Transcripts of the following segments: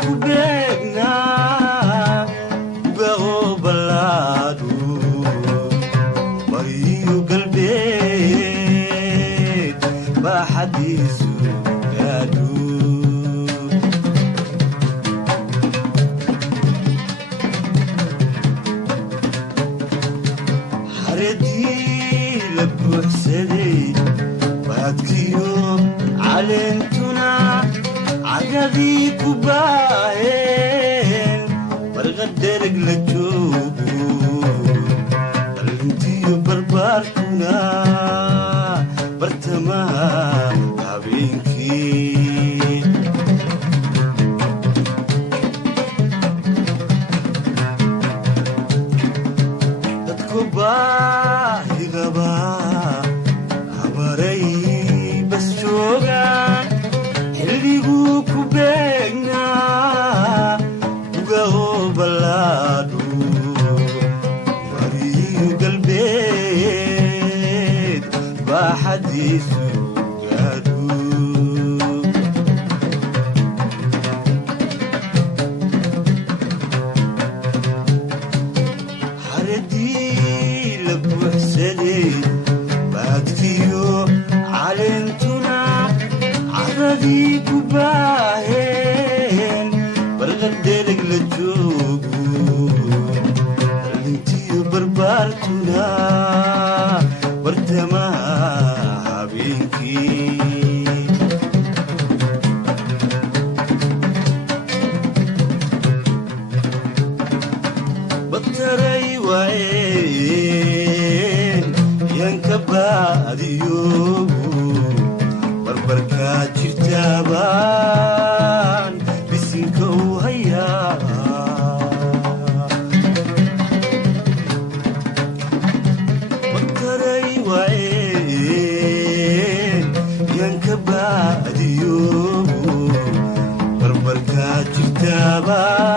kubegna uga baladu bariyu galbeed baxadiisu gaadhu حردي لبوحسدي بعدكيو علمتنا عقدي كوباين برغدرق لجوبو علمتيو برباركنا برتمها عبينكي حديثو جادو حردي لبوحسدي بعدكيو علمتنا عردي كوباهين برغدرق لجوبو علمتيو بربارتنا برتما بطري وعين ينكباديو بربركا جرتابان بسنكو هيا بطري وعين ينكباديو بربركا جرتابان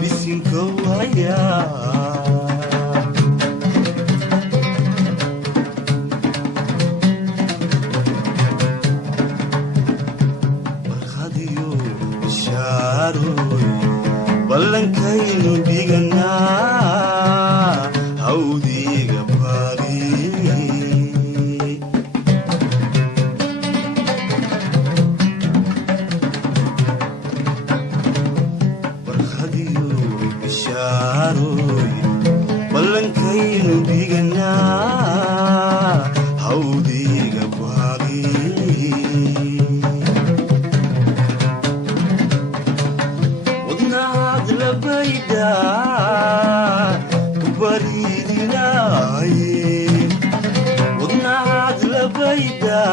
بسنكو هيا برخديو بشاروي بلنكينو بيغنا هودي غباري برخديو بشاروي بلنكينو بيغنا هودي غباري ودنا لبيدا كبريدنا ودنا لبيدا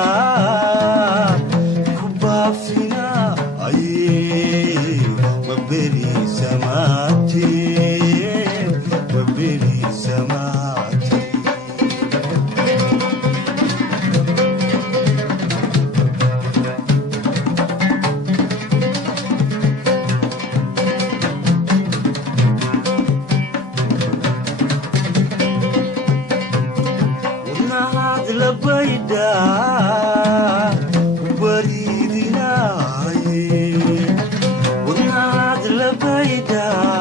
كبافنا مبلي سماتي مبلي سماتي ونهاد لبيدا وبريدنا ونهاد لبيدا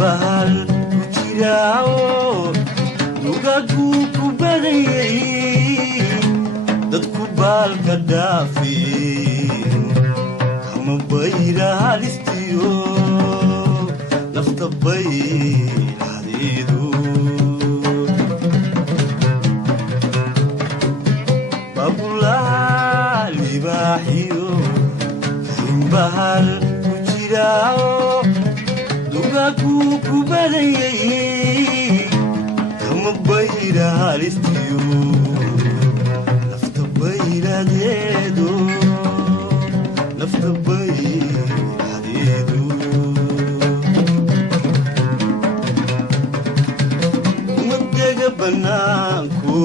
bahal ku jiraawo dugaaguu ku badayay dadku baalka dhaafin kama bayra halistiyo nafta bayladeedu babulaha libaaxiyo karin bahal ku jiraawo dugaaguu ku badayay kama bayra halistiyo nafta bayladeedu nafta bayladeedu umadega banaanku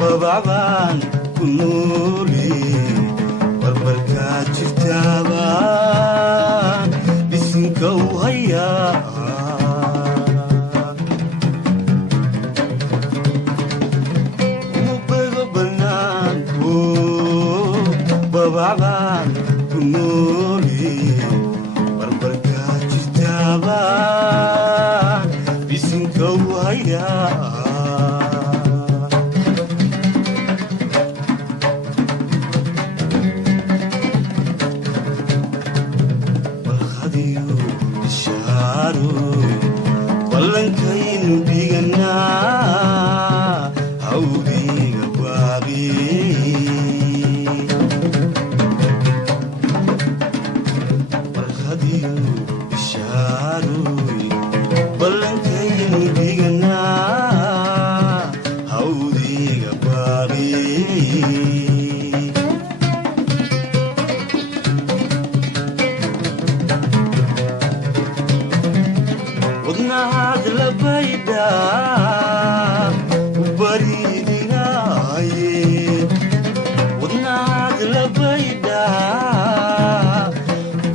babacbaan ku nooli barbarkaa jirtaabaan bisinka u hayaa umabega banaanku babacbaan ku nooli barbarkaa jirtaabaan bisinka u hayaa ballankaynu dhiganaa hawdiga baaqi barkhadiyo bishaaroy ballankaynu dhiganaa hawdiga baaqi wadnahaad labaydaa u baridinaaye wadnahaad labaydaa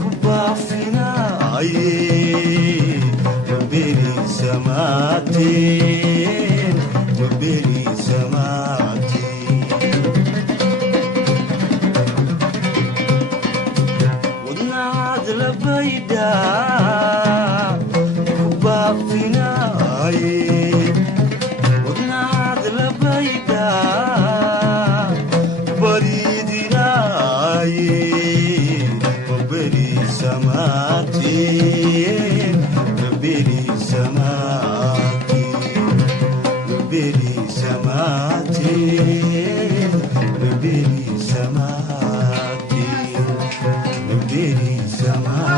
ku baafinaaye mabeli samaateen mabeli samaateen wadnahaad labaydaa wadnahaad labaydaa baridinaaye mabeli samaateen mabeli samaateen mabeli samaateen mabeli samaateen mabeli samaateen